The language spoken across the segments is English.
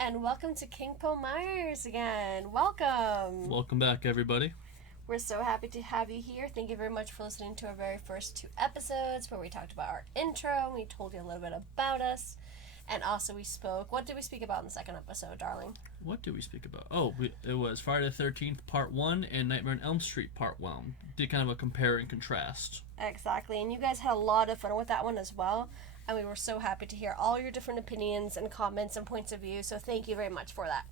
and welcome to King Po Myers again. Welcome. Welcome back, everybody. We're so happy to have you here. Thank you very much for listening to our very first two episodes where we talked about our intro and we told you a little bit about us. And also we spoke. What did we speak about in the second episode, darling? What did we speak about? It was Friday the 13th Part 1 and Nightmare on Elm Street Part 1. Did kind of a compare and contrast. Exactly. And you guys had a lot of fun with that one as well. And we were so happy to hear all your different opinions and comments and points of view. So thank you very much for that.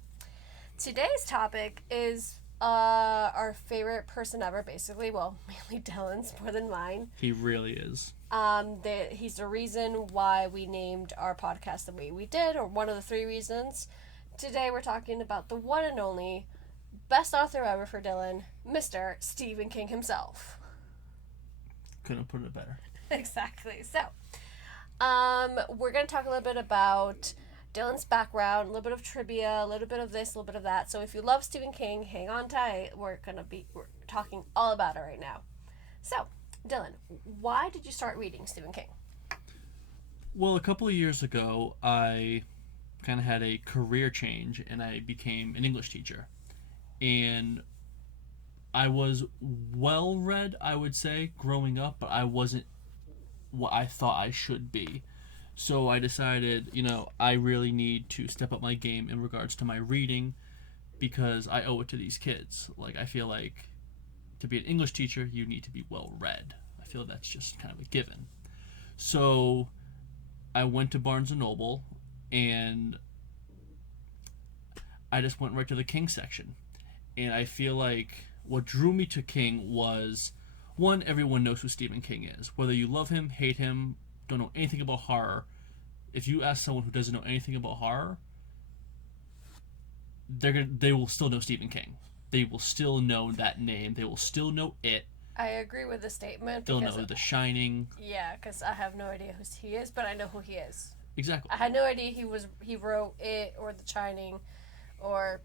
Today's topic is our favorite person ever, basically. Well, mainly Dylan's more than mine. He really is. He's the reason why we named our podcast the way we did, or one of the three reasons. Today we're talking about the one and only best author ever for Dylan, Mr. Stephen King himself. Couldn't put it better. Exactly. So, we're going to talk a little bit about Dylan's background, a little bit of trivia, a little bit of this, a little bit of that. So if you love Stephen King, hang on tight. We're talking all about it right now. So, Dylan, why did you start reading Stephen King? Well, a couple of years ago, I kind of had a career change and I became an English teacher. And I was well read, I would say, growing up, but I wasn't what I thought I should be. So I decided, I really need to step up my game in regards to my reading because I owe it to these kids. Like, I feel like to be an English teacher, you need to be well read. I feel that's just kind of a given. So I went to Barnes & Noble and I just went right to the King section. And I feel like what drew me to King was, one, everyone knows who Stephen King is. Whether you love him, hate him, don't know anything about horror, if you ask someone who doesn't know anything about horror, they will still know Stephen King. They will still know that name. They will still know it. I agree with the statement. They'll know The Shining. Yeah, because I have no idea who he is, but I know who he is. Exactly. I had no idea he wrote it or The Shining or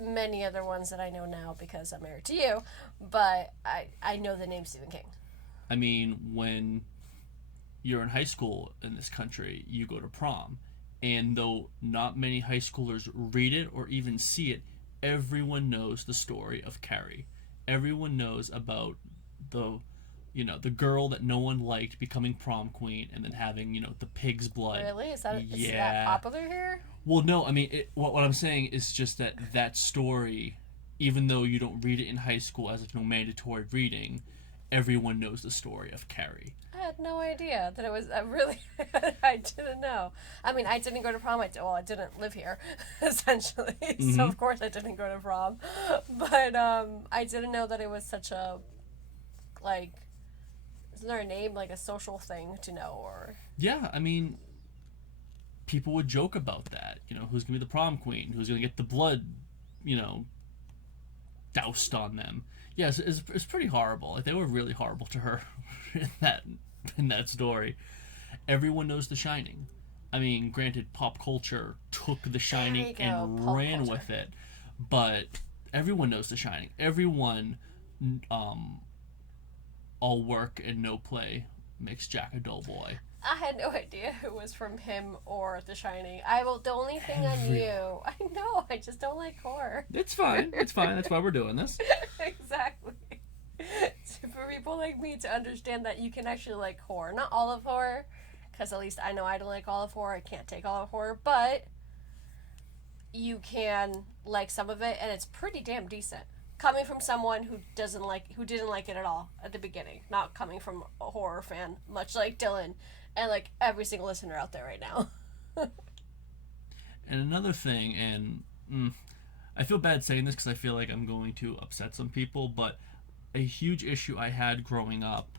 many other ones that I know now because I'm married to you, but I know the name Stephen King. I mean, when you're in high school in this country, you go to prom, and though not many high schoolers read it or even see it, everyone knows the story of Carrie. Everyone knows about the girl that no one liked becoming prom queen and then having, the pig's blood. Really? Is that popular here? Well, no, I mean, what I'm saying is just that story, even though you don't read it in high school as no mandatory reading, everyone knows the story of Carrie. I had no idea that it was really. I didn't know. I mean, I didn't go to prom. I didn't live here, essentially. Mm-hmm. So of course I didn't go to prom. But I didn't know that it was such a Isn't there a name, like a social thing to know? Or Yeah, I mean, people would joke about that. Who's gonna be the prom queen? Who's gonna get the blood? Doused on them. Yes, it's pretty horrible. Like, they were really horrible to her in that story. Everyone knows The Shining. I mean, granted, pop culture took The Shining and ran with it, but everyone knows The Shining. Everyone, all work and no play makes Jack a dull boy. I had no idea it was from him or The Shining. The only thing I knew, I know, I just don't like horror. It's fine. That's why we're doing this. Exactly. For people like me to understand that you can actually like horror. Not all of horror, because at least I know I don't like all of horror. I can't take all of horror, but you can like some of it, and it's pretty damn decent. Coming from someone who didn't like it at all at the beginning. Not coming from a horror fan, much like Dylan, and like every single listener out there right now. And another thing, and I feel bad saying this because I feel like I'm going to upset some people, but a huge issue I had growing up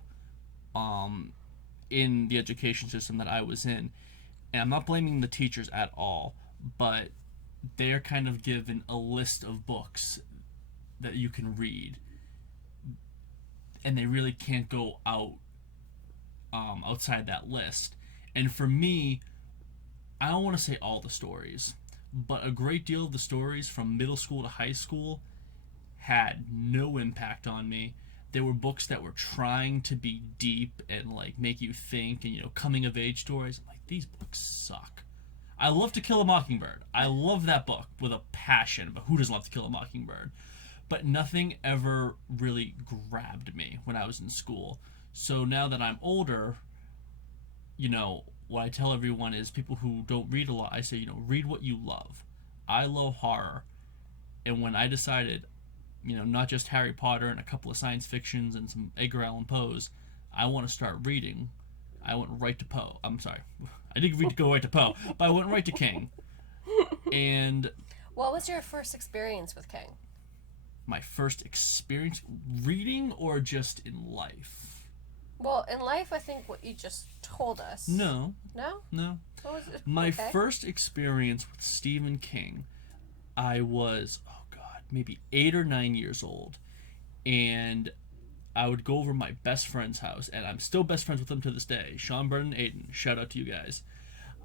in the education system that I was in, and I'm not blaming the teachers at all, but they're kind of given a list of books that you can read, and they really can't go outside that list. And for me, I don't want to say all the stories, but a great deal of the stories from middle school to high school had no impact on me. They were books that were trying to be deep and like make you think, and coming of age stories. I'm like, these books suck. I love To Kill a Mockingbird. I love that book with a passion, but who doesn't love To Kill a Mockingbird? But nothing ever really grabbed me when I was in school. So now that I'm older, what I tell everyone is people who don't read a lot, I say, read what you love. I love horror. And when I decided, not just Harry Potter and a couple of science fictions and some Edgar Allan Poe's, I want to start reading. I went right to Poe. I'm sorry. I didn't read to go right to Poe, but I went right to King. And what was your first experience with King? My first experience reading or just in life? Well, in life, I think what you just told us. No. No? No. What was it? My first experience with Stephen King, I was, maybe 8 or 9 years old. And I would go over my best friend's house, and I'm still best friends with them to this day. Sean, Brennan, Aiden. Shout out to you guys.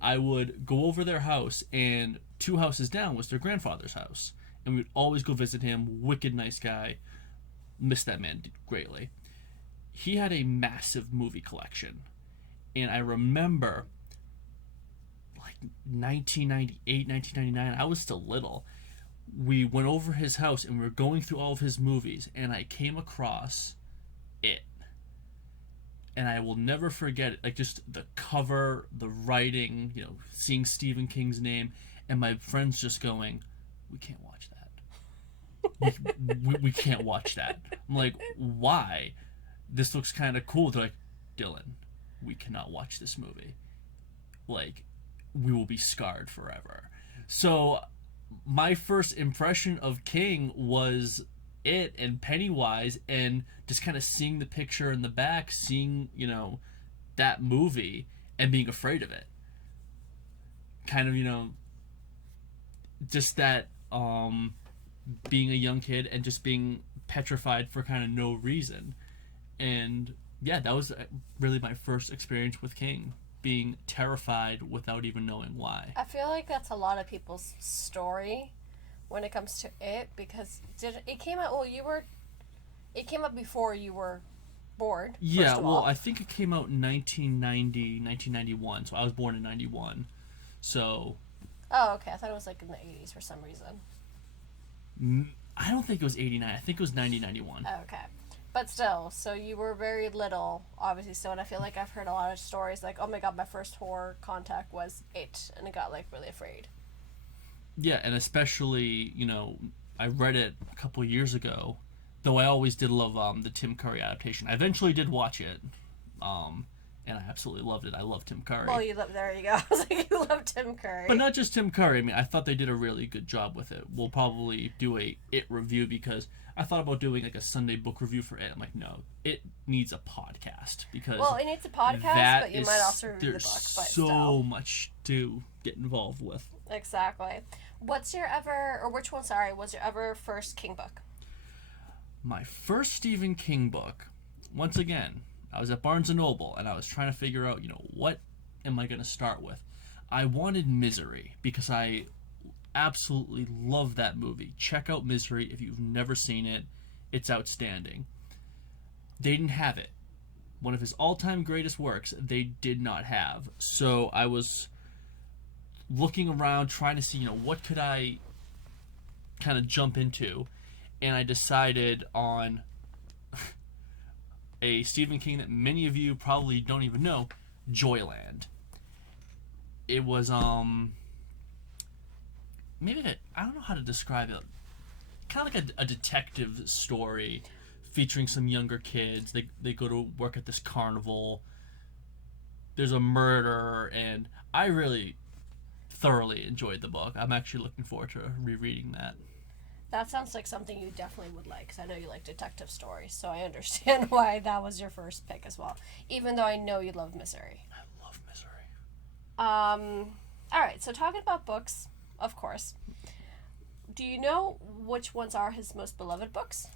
I would go over their house, and 2 houses down was their grandfather's house. And we would always go visit him. Wicked nice guy. Miss that man greatly. He had a massive movie collection. And I remember, like 1998, 1999, I was still little. We went over his house, and we were going through all of his movies, and I came across It. And I will never forget it. Like, just the cover, the writing, seeing Stephen King's name, and my friends just going, we can't watch that. we can't watch that. I'm like, why? This looks kind of cool. They're like, Dylan, we cannot watch this movie. Like, we will be scarred forever. So my first impression of King was It and Pennywise, and just kind of seeing the picture in the back, seeing, that movie and being afraid of it. Kind of, just that being a young kid and just being petrified for kind of no reason. And yeah, that was really my first experience with King, being terrified without even knowing why. I feel like that's a lot of people's story when it comes to It, because it came out, it came out before you were born. Yeah, well, I think it came out in 1990, 1991, so I was born in 91. So... Oh, okay, I thought it was like in the 80s for some reason. I don't think it was 89, I think it was 90, 91. Oh, okay. But still, so you were very little, obviously, so, and I feel like I've heard a lot of stories like, oh my god, my first horror contact was It, and I got, like, really afraid. Yeah, and especially, I read it a couple of years ago, though I always did love the Tim Curry adaptation. I eventually did watch it, and I absolutely loved it. I love Tim Curry. Well, there you go. I was like, you love Tim Curry. But not just Tim Curry. I mean, I thought they did a really good job with it. We'll probably do a It review, because I thought about doing like a Sunday book review for It. I'm like, no, it needs a podcast, because it needs a podcast, but you might also review the book. But so much to get involved with. Exactly. Which one was your ever first King book? My first Stephen King book, once again, I was at Barnes & Noble, and I was trying to figure out, what am I going to start with? I wanted Misery, because I absolutely love that movie. Check out Misery if you've never seen it. It's outstanding. They didn't have it. One of his all-time greatest works, they did not have. So I was looking around, trying to see, what could I kind of jump into, and I decided on a Stephen King that many of you probably don't even know, Joyland. It was maybe I don't know how to describe it. Kind of like a detective story featuring some younger kids. They go to work at this carnival. There's a murder, and I really thoroughly enjoyed the book. I'm actually looking forward to rereading that. That sounds like something you definitely would like, because I know you like detective stories, so I understand why that was your first pick as well, even though I know you love Misery. I love Misery. Alright, so talking about books, of course, do you know which ones are his most beloved books?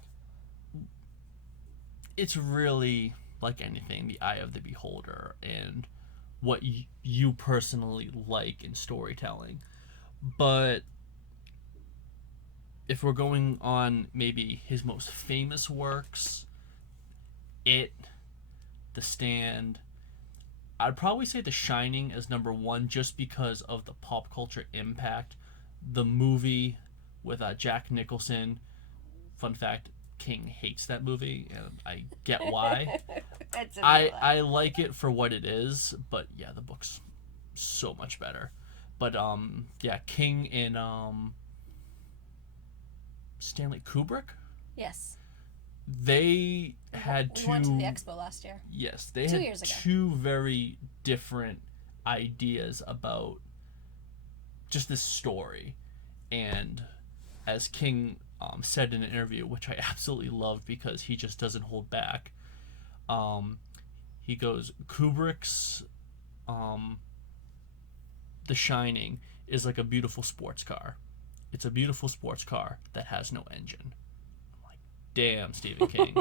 It's really, like anything, the eye of the beholder, and what you personally like in storytelling. But if we're going on maybe his most famous works, It, The Stand, I'd probably say The Shining as number one just because of the pop culture impact. The movie with Jack Nicholson. Fun fact: King hates that movie, and I get why. I didn't know that. I like it for what it is, but yeah, the book's so much better. But yeah, King and Stanley Kubrick, Yes. they had We went to the two. expo last year. Yes, they 2 had years ago. two very different ideas about just this story. And as King said in an interview, which I absolutely loved because he just doesn't hold back, um, he goes, Kubrick's um, The Shining is like a beautiful sports car. It's a beautiful sports car that has no engine. I'm like, damn, Stephen King.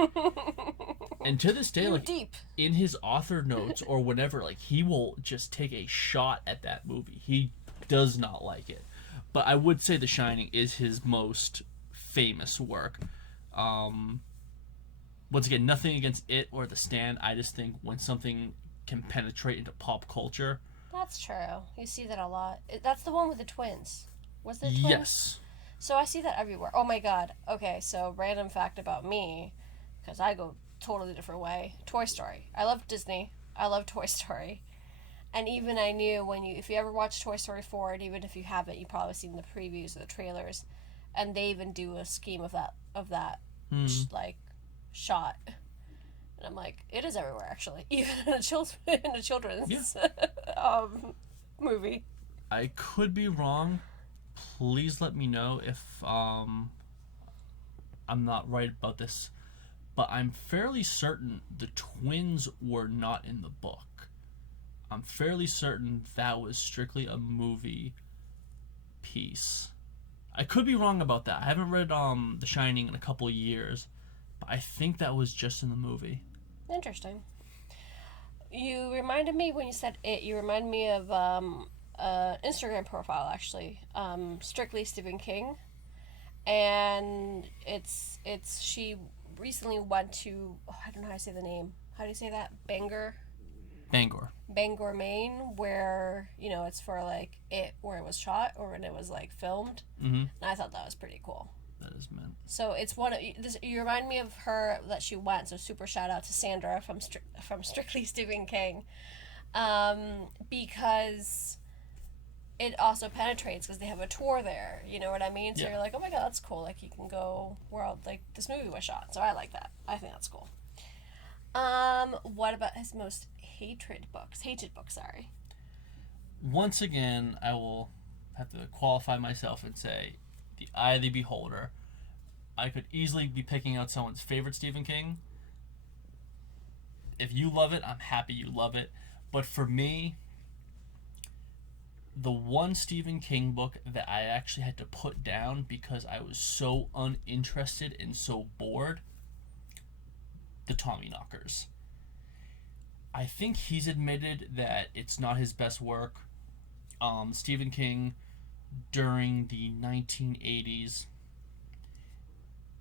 And to this day, You're like deep. in his author notes or whatever, like he will just take a shot at that movie. He does not like it. But I would say The Shining is his most famous work. Um, Once again, nothing against it or The Stand. I just think when something can penetrate into pop culture, That's true. You see that a lot. That's the one with the twins. Was there twins? yes, So I see that everywhere. Oh my god. Okay, so random fact about me, because I go totally different way. Toy Story. I love Disney. I love Toy Story. And even I knew if you ever watch Toy Story 4, and even if you haven't, you've probably seen the previews or the trailers, and they even do a scheme of that like shot. And I'm like, it is everywhere actually, even in a children's movie. I could be wrong. Please let me know if I'm not right about this, but I'm fairly certain the twins were not in the book. I'm fairly certain that was strictly a movie piece. I could be wrong about that. I haven't read The Shining in a couple of years, but I think that was just in the movie. Interesting. You reminded me when you said it. You reminded me of Instagram profile actually, strictly Stephen King, and it's she recently went to I don't know how to say the name. How do you say that? Bangor. Bangor, Maine, where it's for like where it was shot or when it was like filmed, Mm-hmm. and I thought that was pretty cool. That is meant. So it's one of this. You remind me of her that she went. So super shout out to Sandra from Strictly Stephen King, because it also penetrates because they have a tour there. You know what I mean? So Yeah. you're like, oh my god, that's cool. Like you can go where like this movie was shot. So I like that. I think that's cool. What about his most hated books? Sorry. Once again, I will have to qualify myself and say, the eye of the beholder. I could easily be picking out someone's favorite Stephen King. If you love it, I'm happy you love it. But for me, the one Stephen King book that I actually had to put down because I was so uninterested and so bored, The Tommyknockers. I think he's admitted that it's not his best work. Stephen King, during the 1980s,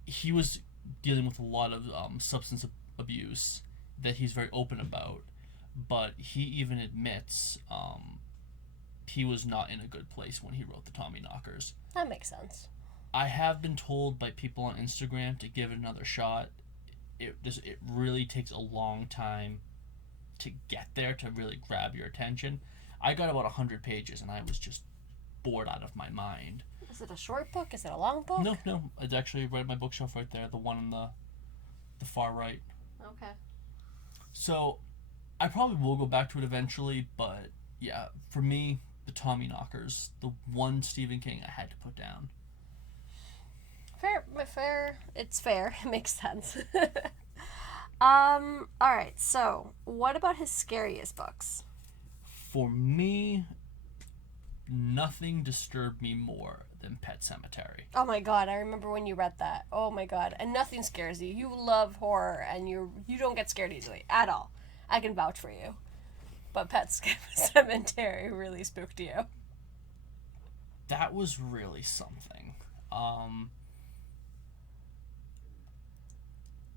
he was dealing with a lot of substance abuse that he's very open about. But he even admits he was not in a good place when he wrote The Tommyknockers. That makes sense. I have been told by people on Instagram to give it another shot. It really takes a long time to get there to really grab your attention. I got about 100 pages and I was just bored out of my mind. Is it a short book? Is it a long book? No. It's actually right on my bookshelf right there, the one on the far right. Okay. So I probably will go back to it eventually, but yeah, for me, The Tommyknockers, the one Stephen King I had to put down. Fair. It's fair. It makes sense. All right. So, what about his scariest books? For me, nothing disturbed me more than Pet Sematary. Oh my god, I remember when you read that. Oh my god, and nothing scares you. You love horror, and you don't get scared easily at all. I can vouch for you. But Pet Sematary really spooked you. That was really something.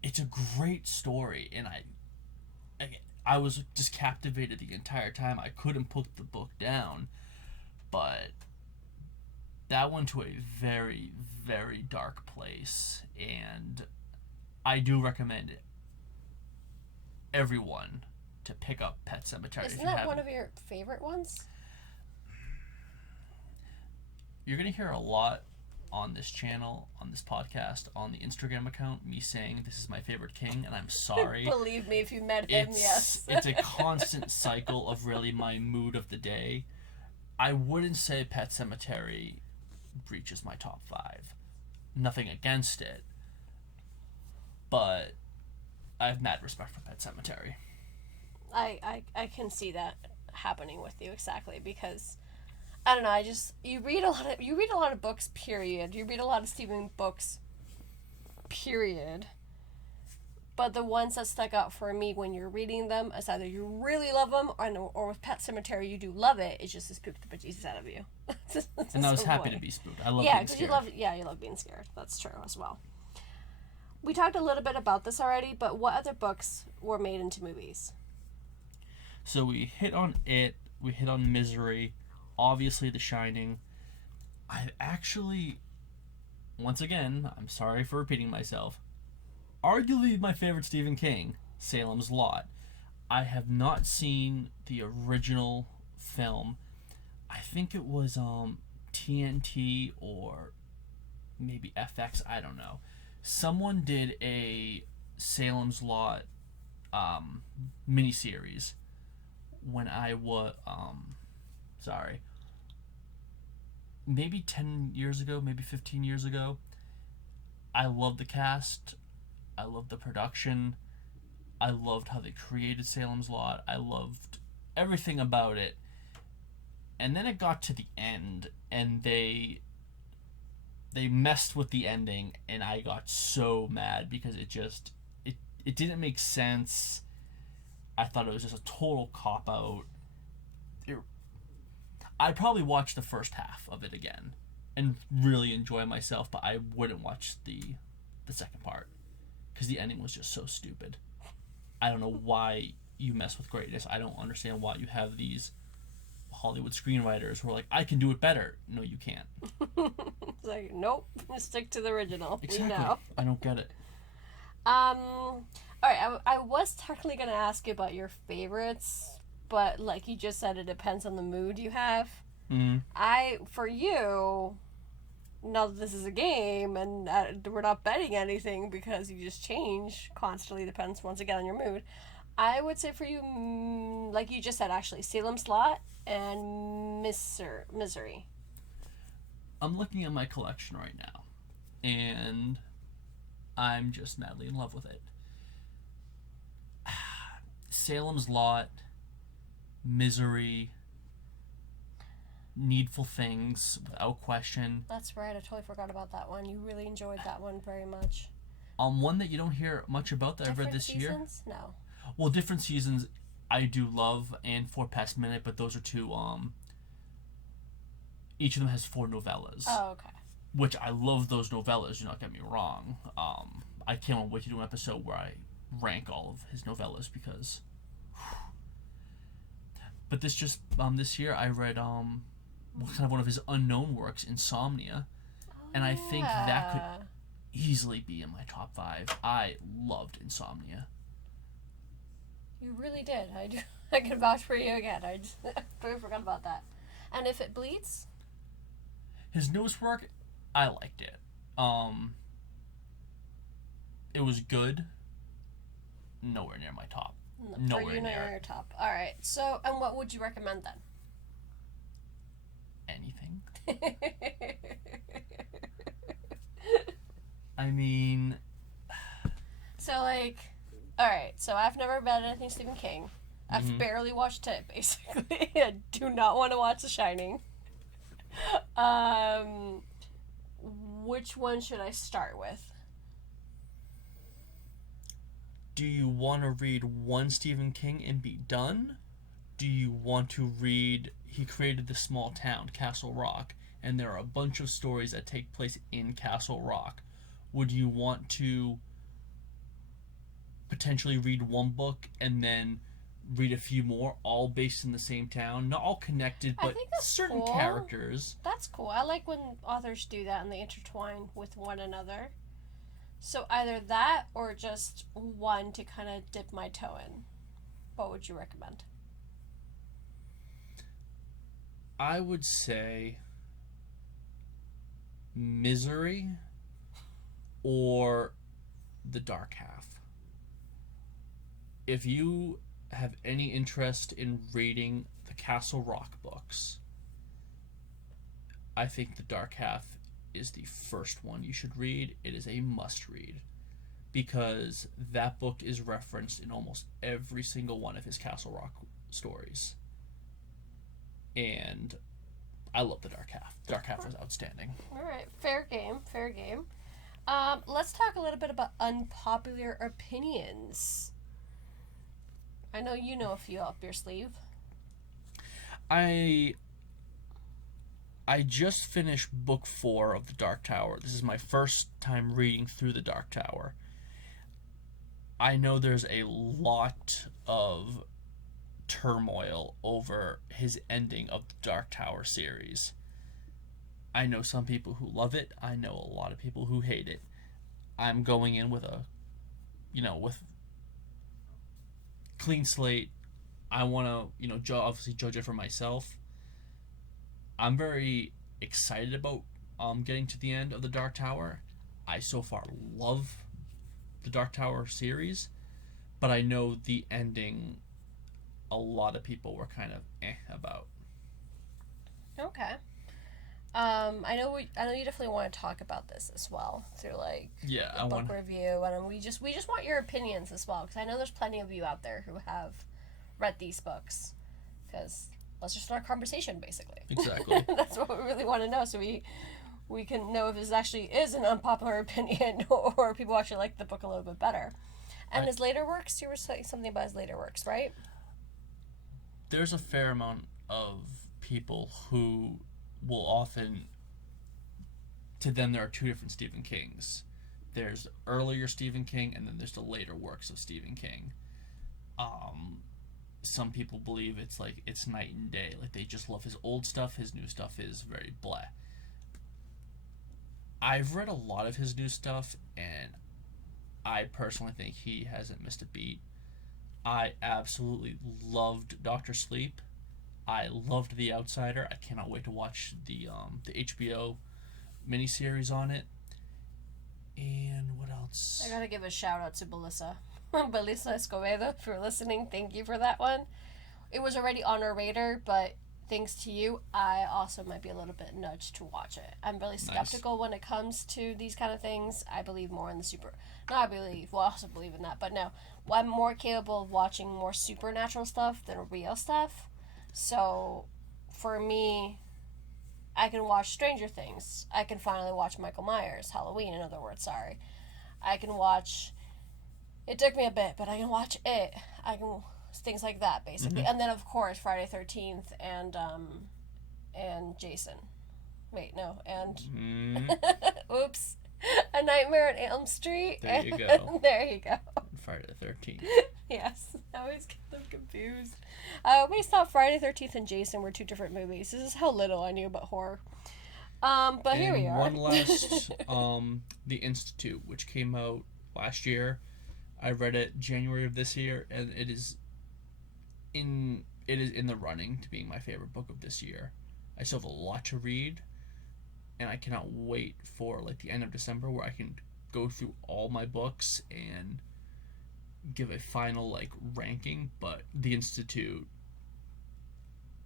It's a great story, and I was just captivated the entire time. I couldn't put the book down, but that went to a very, very dark place, and I do recommend everyone to pick up Pet Sematary. Isn't that one of your favorite ones? You're going to hear a lot on this channel, on this podcast, on the Instagram account, me saying this is my favorite king, and I'm sorry. Believe me, if you met him, yes. It's a constant cycle of really my mood of the day. I wouldn't say Pet Sematary reaches my top 5. Nothing against it, but I have mad respect for Pet Sematary. I can see that happening with you, exactly, because I don't know, you read a lot of books, period. You read a lot of Stephen books, period. But the ones that stuck out for me when you're reading them is either you really love them, or with Pet Sematary you do love it. It just spooked the bejesus out of you. And I was happy to be spooked. I love being scared. You love being scared. That's true as well. We talked a little bit about this already, but what other books were made into movies? So we hit on It. We hit on Misery. Obviously, The Shining. I actually, once again, I'm sorry for repeating myself, arguably my favorite Stephen King, Salem's Lot. I have not seen the original film. I think it was TNT or maybe FX, I don't know. Someone did a Salem's Lot miniseries when I was maybe 10 years ago, maybe 15 years ago. I loved the cast. I loved the production. I loved how they created Salem's Lot. I loved everything about it. And then it got to the end, and they messed with the ending, and I got so mad because it didn't make sense. I thought it was just a total cop-out. I'd probably watch the first half of it again and really enjoy myself, but I wouldn't watch the second part because the ending was just so stupid. I don't know why you mess with greatness. I don't understand why you have these Hollywood screenwriters who are like, I can do it better. No, you can't. It's like, nope, stick to the original. Exactly. We know. I don't get it. Alright, I was technically going to ask you about your favorites, but like you just said, it depends on the mood you have. For you, now that this is a game and we're not betting anything because you just change constantly, depends once again on your mood, I would say for you, like you just said, actually, Salem's Lot and Misery. I'm looking at my collection right now, and I'm just madly in love with it. Salem's Lot, Misery, Needful Things, without question. That's right, I totally forgot about that one. You really enjoyed that one very much. One that you don't hear much about that I've read this year. Different Seasons? No. Well, Different Seasons I do love, and Four Past Minute, but those are two, each of them has 4 novellas. Oh, okay. Which I love those novellas, do not get me wrong. I can't wait to do an episode where I rank all of his novellas because... But this year I read kind of one of his unknown works, Insomnia, and I think that could easily be in my top 5. I loved Insomnia. You really did. I can vouch for you again. I just totally forgot about that. And If It Bleeds? His newest work, I liked it. It was good. Nowhere near my top. Nowhere near your top. All right. So, and what would you recommend then? Anything. I mean... So, like... Alright, so I've never read anything Stephen King. I've barely watched it, basically. I do not want to watch The Shining. Which one should I start with? Do you want to read one Stephen King and be done? Do you want to read... He created this small town, Castle Rock, and there are a bunch of stories that take place in Castle Rock. Would you want to potentially read one book and then read a few more, all based in the same town. Not all connected, I but think that's certain cool. characters. That's cool. I like when authors do that and they intertwine with one another. So either that or just one to kind of dip my toe in. What would you recommend? I would say Misery or The Dark Half. If you have any interest in reading the Castle Rock books, I think The Dark Half is the first one you should read. It is a must read because that book is referenced in almost every single one of his Castle Rock stories. And I love The Dark Half. The Dark Half was outstanding. All right, fair game, fair game. Let's talk a little bit about unpopular opinions. I know you know a few up your sleeve. I just finished book 4 of The Dark Tower. This is my first time reading through The Dark Tower. I know there's a lot of turmoil over his ending of the Dark Tower series. I know some people who love it. I know a lot of people who hate it. I'm going in with with clean slate. I want to, obviously judge it for myself. I'm very excited about getting to the end of the Dark Tower. I so far love the Dark Tower series, but I know the ending a lot of people were kind of about. Okay. I know you definitely want to talk about this as well through like a book review, and we just want your opinions as well because I know there's plenty of you out there who have read these books. Because let's just start a conversation, basically. Exactly. That's what we really want to know, so we can know if this actually is an unpopular opinion or people actually like the book a little bit better. And his later works, you were saying something about his later works, right? There's a fair amount of people who will often, to them there are two different Stephen Kings. There's earlier Stephen King and then there's the later works of Stephen King. Some people believe it's night and day. Like they just love his old stuff. His new stuff is very blah. I've read a lot of his new stuff and I personally think he hasn't missed a beat. I absolutely loved Dr. Sleep. I loved The Outsider. I cannot wait to watch the HBO miniseries on it. And what else? I gotta give a shout out to Belissa. Belissa Escobedo, if you're listening, thank you for that one. It was already on our radar, but thanks to you, I also might be a little bit nudged to watch it. I'm really skeptical when it comes to these kind of things. I believe more in the I also believe in that, but no. I'm more capable of watching more supernatural stuff than real stuff. So, for me, I can watch Stranger Things. I can finally watch Michael Myers, Halloween, in other words, sorry. I can watch... It took me a bit, but I can watch it. I can... Things like that, basically. Mm-hmm. And then, of course, Friday 13th and Jason. Wait, no, and... Mm-hmm. Oops. A Nightmare on Elm Street. There you go. There you go. Friday the 13th. Yes. I always get them confused. Wait, stop. Friday 13th and Jason were two different movies. This is how little I knew about horror. But here we are. One last, The Institute, which came out last year. I read it January of this year, and it is in the running to being my favorite book of this year. I still have a lot to read, and I cannot wait for the end of December where I can go through all my books and give a final ranking. But The Institute,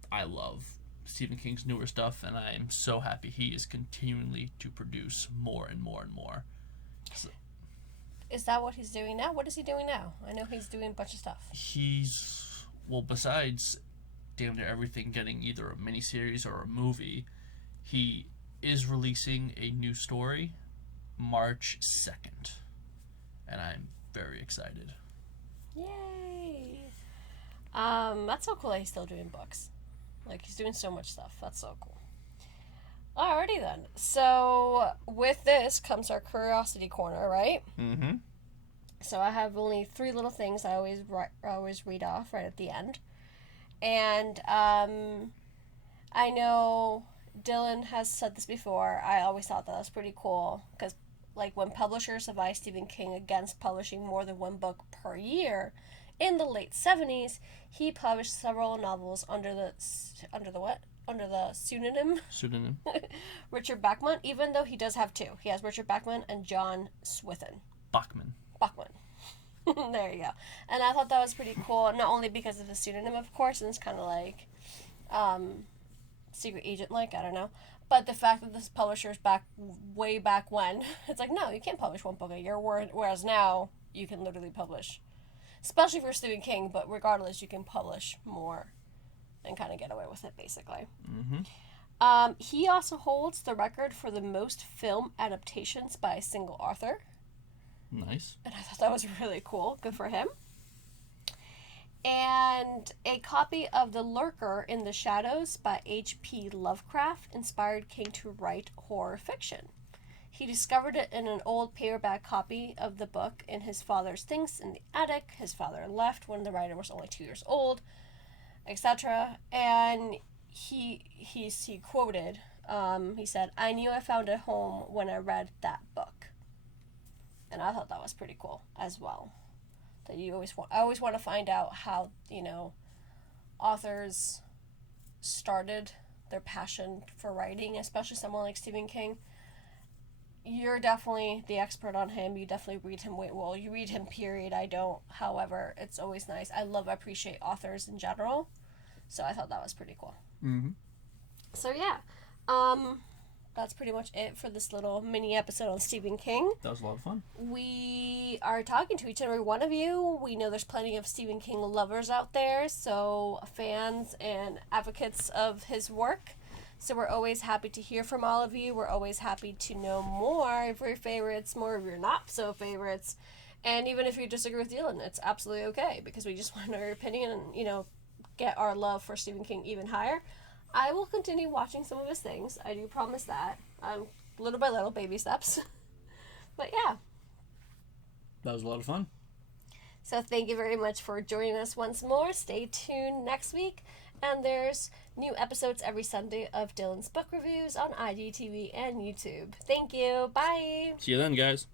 I love Stephen King's newer stuff, and I am so happy he is continually to produce more and more and more. So, is that what he's doing now? What is he doing now? I know he's doing a bunch of stuff. Besides damn near everything getting either a miniseries or a movie, he is releasing a new story March 2nd. And I'm very excited. Yay! That's so cool that he's still doing books. He's doing so much stuff. That's so cool. Alrighty then. So, with this comes our Curiosity Corner, right? Mm-hmm. So I have only 3 little things I always read off right at the end. And I know Dylan has said this before. I always thought that was pretty cool because, like, when publishers advised Stephen King against publishing more than one book per year in the late 70s, he published several novels under the what? Under the pseudonym Pseudonym. Richard Bachman, even though he does have 2. He has Richard Bachman and John Swithin. Bachman. Bachman. There you go. And I thought that was pretty cool, not only because of the pseudonym, of course, and it's kind of like secret agent like, I don't know, but the fact that this publisher's way back when, it's like, no, you can't publish one book a year, whereas now you can literally publish, especially for Stephen King, but regardless, you can publish more and kind of get away with it, basically. He also holds the record for the most film adaptations by a single author. Nice. And I thought that was really cool. Good for him. And a copy of The Lurker in the Shadows by H.P. Lovecraft inspired King to write horror fiction. He discovered it in an old paperback copy of the book in his father's things in the attic. His father left when the writer was only 2 years old, etc. And he quoted, he said, "I knew I found a home when I read that book." And I thought that was pretty cool as well. That I always want to find out how, authors started their passion for writing, especially someone like Stephen King. You're definitely the expert on him. You definitely read him. Well, you read him, period. I don't. However, it's always nice. I appreciate authors in general. So I thought that was pretty cool. Mm-hmm. So yeah, that's pretty much it for this little mini episode on Stephen King. That was a lot of fun. We are talking to each and every one of you. We know there's plenty of Stephen King lovers out there, so fans and advocates of his work. So we're always happy to hear from all of you. We're always happy to know more of your favorites, more of your not so favorites. And even if you disagree with Dylan, it's absolutely okay, because we just want to know your opinion and, get our love for Stephen King even higher. I will continue watching some of his things. I do promise that. Little by little, baby steps. But yeah. That was a lot of fun. So thank you very much for joining us once more. Stay tuned next week. And there's new episodes every Sunday of Dylan's book reviews on IGTV and YouTube. Thank you. Bye. See you then, guys.